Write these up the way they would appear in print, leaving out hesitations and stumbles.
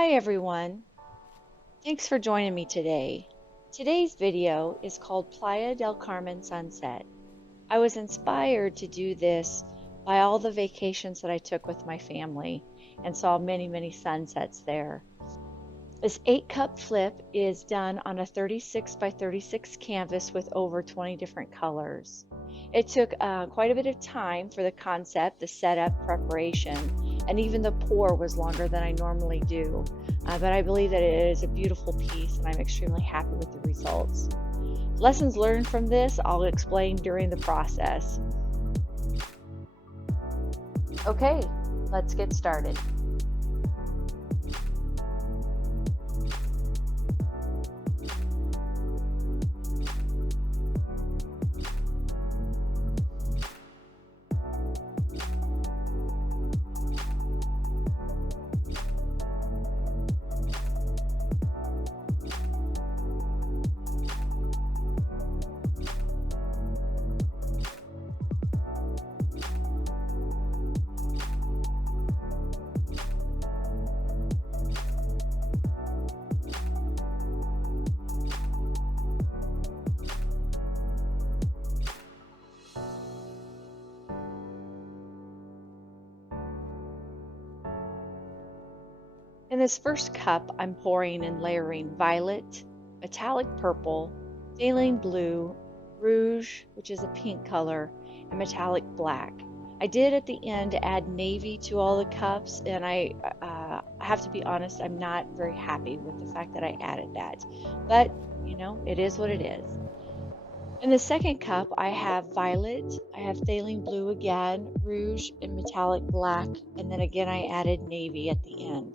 Hi everyone, thanks for joining me today. Today's video is called Playa del Carmen Sunset. I was inspired to do this by all the vacations that I took with my family and saw many sunsets there. This 8-cup flip is done on a 36 by 36 canvas with over 20 different colors. It took quite a bit of time for the concept, the setup, preparation, and even the pour was longer than I normally do. But I believe that it is a beautiful piece and I'm extremely happy with the results. Lessons learned from this, I'll explain during the process. Okay, let's get started. In this first cup, I'm pouring and layering violet, metallic purple, phthalo blue, rouge, which is a pink color, and metallic black. I did at the end add navy to all the cups, and I have to be honest, I'm not very happy with the fact that I added that. But, you know, it is what it is. In the second cup, I have violet, I have phthalo blue again, rouge, and metallic black, and then again I added navy at the end.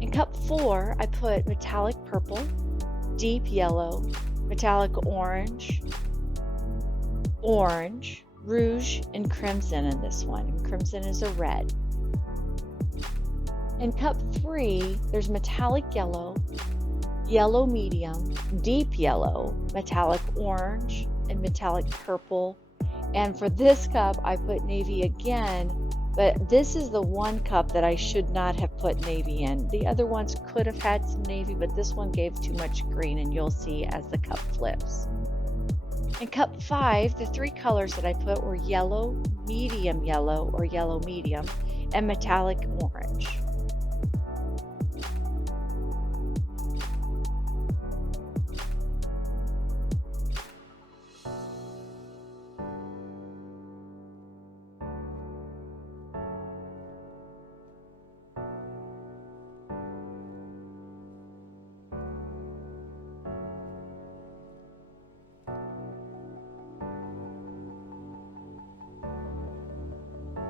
In cup 4, I put metallic purple, deep yellow, metallic orange, rouge, and crimson in this one. And crimson is a red. In cup 3, there's metallic yellow, yellow medium, deep yellow, metallic orange, and metallic purple. And for this cup, I put navy again, but this is the one cup that I should not have put navy in. The other ones could have had some navy, but this one gave too much green, and you'll see as the cup flips. In cup 5, the 3 colors that I put were yellow, medium yellow, or yellow medium, and metallic orange.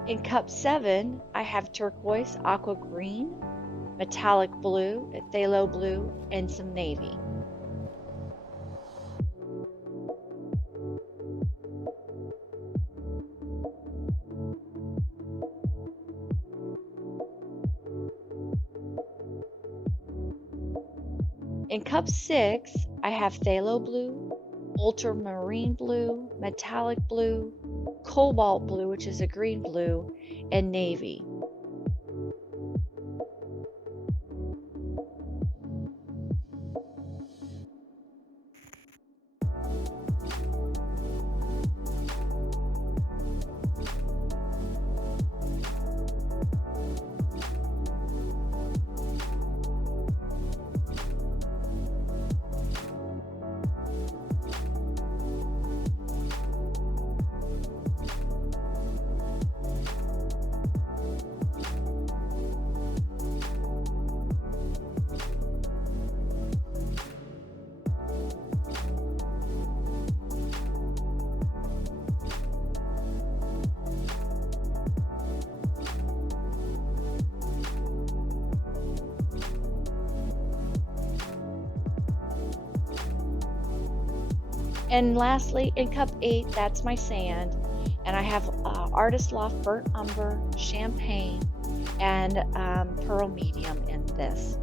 In cup 7, I have turquoise, aqua green, metallic blue, phthalo blue, and some navy. In cup 6, I have phthalo blue, ultramarine blue, metallic blue, cobalt blue, which is a green blue, and navy. And lastly, in cup 8, that's my sand. And I have Artist Loft Burnt Umber, Champagne, and Pearl Medium in this.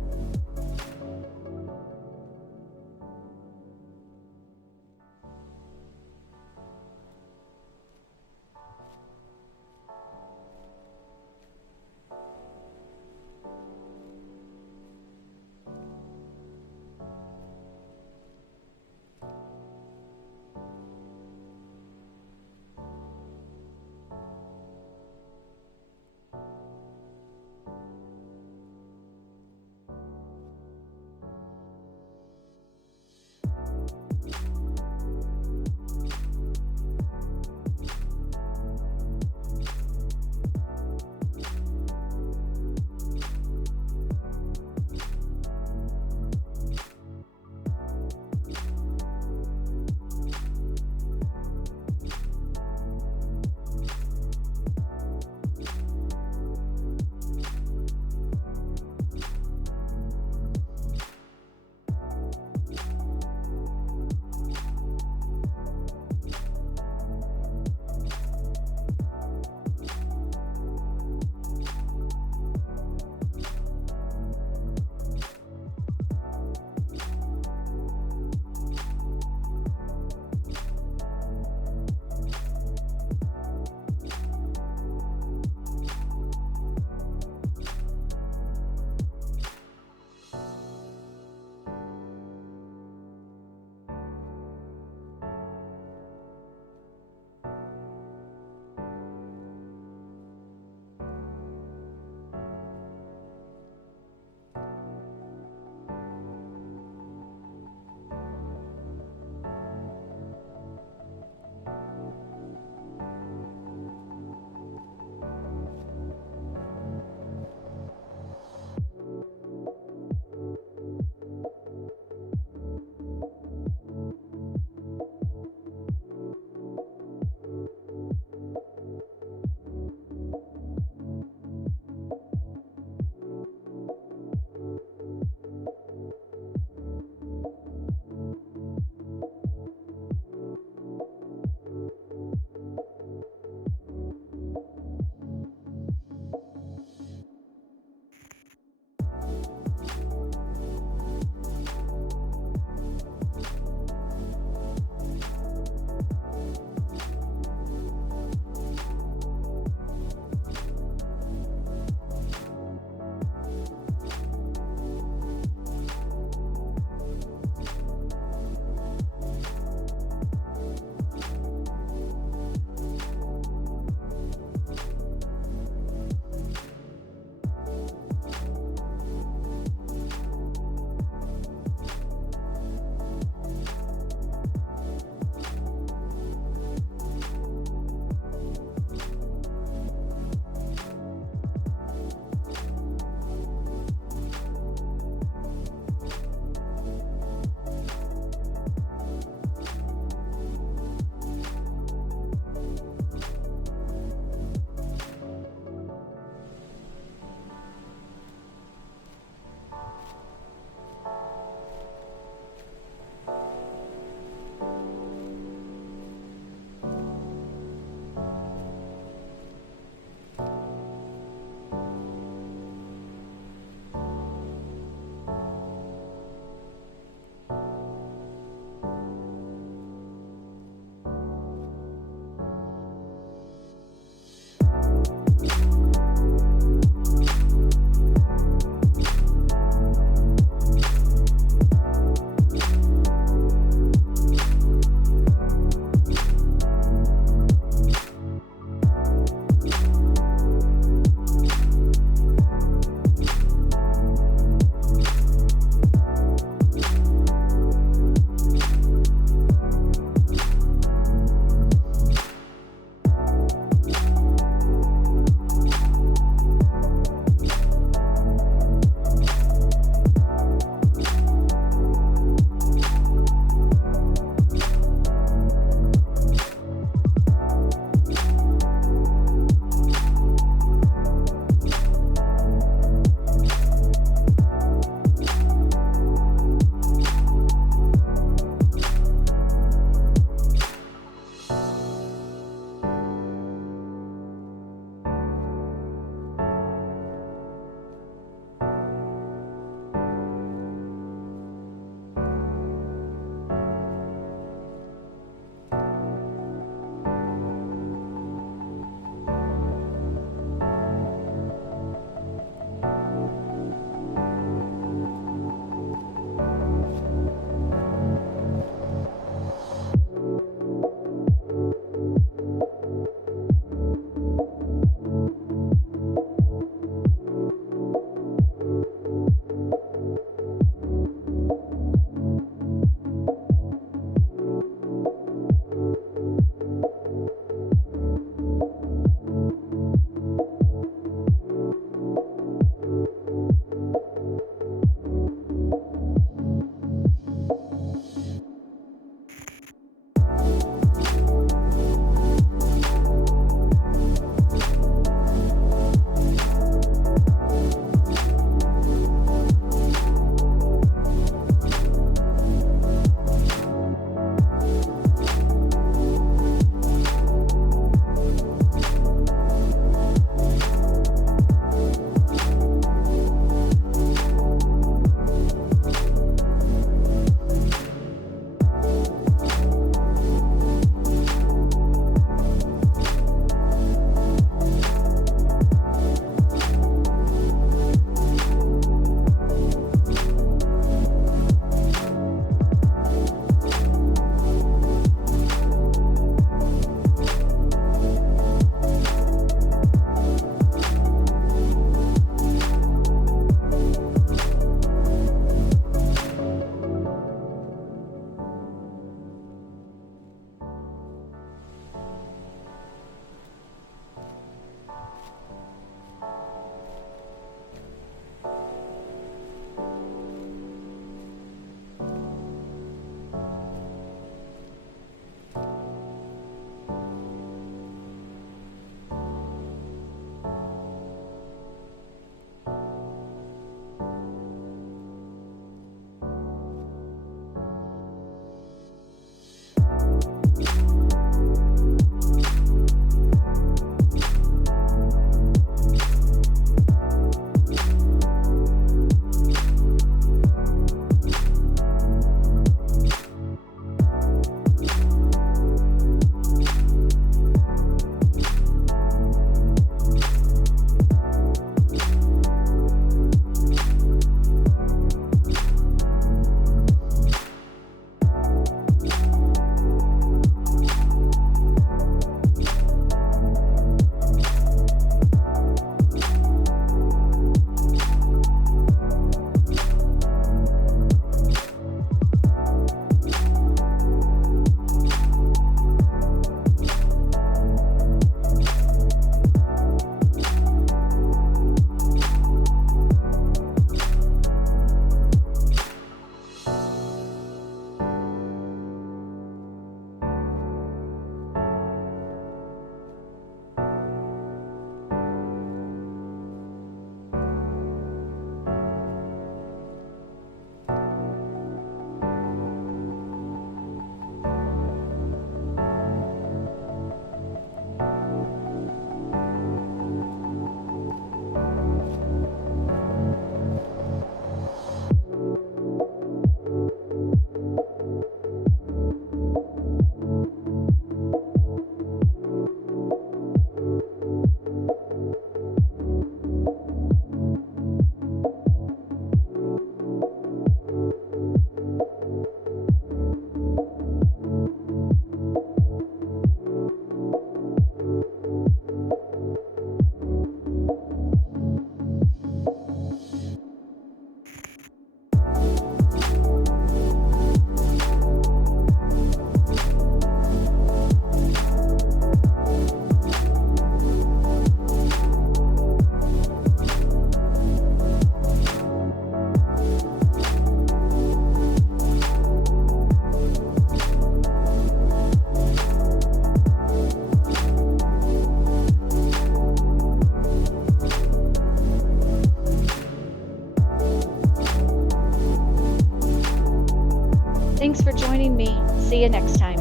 see you next time.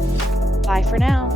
Bye for now.